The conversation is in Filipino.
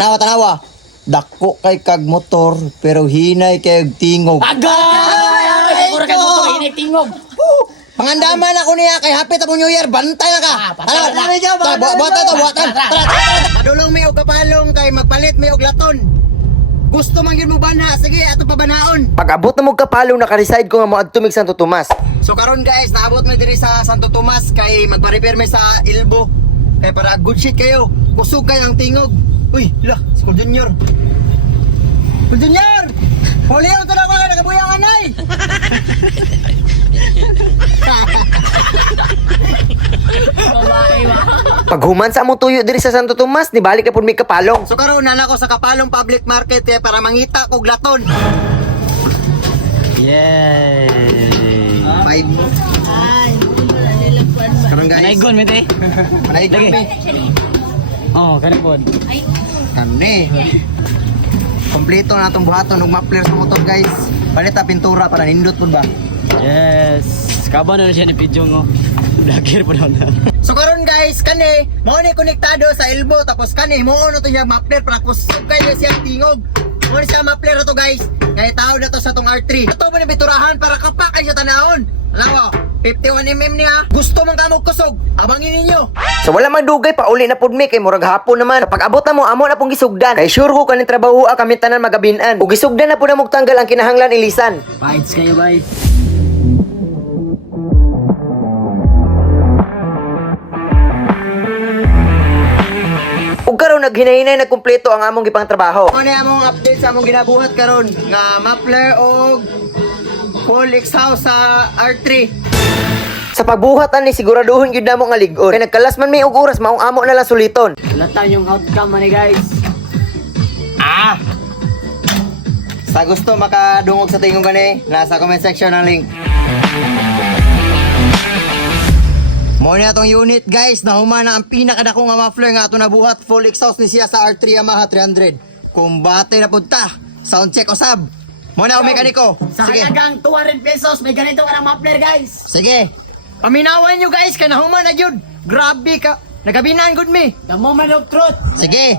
Tanawa. Dako kay kag motor pero hinay kay tingog. Agay! Pura kay motor, hinay tingog. Pangandaman ako niya kay hapit ako New Year. Bantay na ka. Bantay na. Buhatan to, buhatan. Tara. Padulong may og kapalong kay magpalit may og laton. Gusto man gyud mo banha, sige ato pa banhaon. Pag-abot na mo kapalong naka-reside ko nga mo adtumig Santo Tomas. So karon guys, naabot mi diri sa Santo Tomas kay magpa-repair mi sa Ilbo. Kay para good shit kayo. Kusog kayo ang tingog. Uy, la, si Cool Junior. Cool Junior! Hulihan ko na ako nga, nagabuyangan ay! Paghuman sa among tuyo diri sa Santo Tomas, ni balik ka pud mi kapalong. So karon na ko sa Kapalong Public Market kaya para mangita kog laton. Yay! Five. Karon guys. Kanaygon, mete. Manaigon mi. Oh, kanipod. Kani. Kompleto na itong buhaton ng muffler sa motor guys. Palita pintura para nindot po ba? Yes! Kaban na siya ni Pidjong, oh. Vlogger po na. So karon guys, kani, mo ni konektado sa elbow tapos kani mo no to siya muffler para kusog kayo siya tingog. Mo ni siya muffler to guys. Kaya tao na to sa tong R3. Ito ba ni piturahan para kapak ay siya tanahon. Alawa, 51mm niya. Gusto man kamog kusog. Abangin ninyo. So wala magdugay pa uli na pud mi kay murag hapon naman. Pag abot na mo amo na pong gisugdan. Kay sure ko kaning trabaho kami tanan magabinan. Ug gisugdan na pud na tanggal ang kinahanglan ilisan. Fights kayo, guys. Ug karon naghinahinay na kumpleto ang among gipang trabaho. Ano na among update sa among ginabuhat karon nga muffler og full exhaust sa R3. Sa pagbuhatan ni siguraduhon gyud namo nga lig-on. Kay nagkalas man may og oras maong amo na lang suliton. Latan yung outcome man guys. Sa gusto makadungog sa tingog gani, nasa comment section ang link. Mo na tong unit guys, nahuman na ang pinakadako nga muffler nga ato nabuhat, full exhaust ni siya sa R3 Yamaha 300. Kumbate na punta, sound check usab. Mo na mekaniko. Sa Sige. halagang 200 pesos, may ganito ka ng muffler guys. Sige. Paminawan nyo guys, kay nahuman na yun. Grabe ka. Nagabinaan good me. The moment of truth. Sige.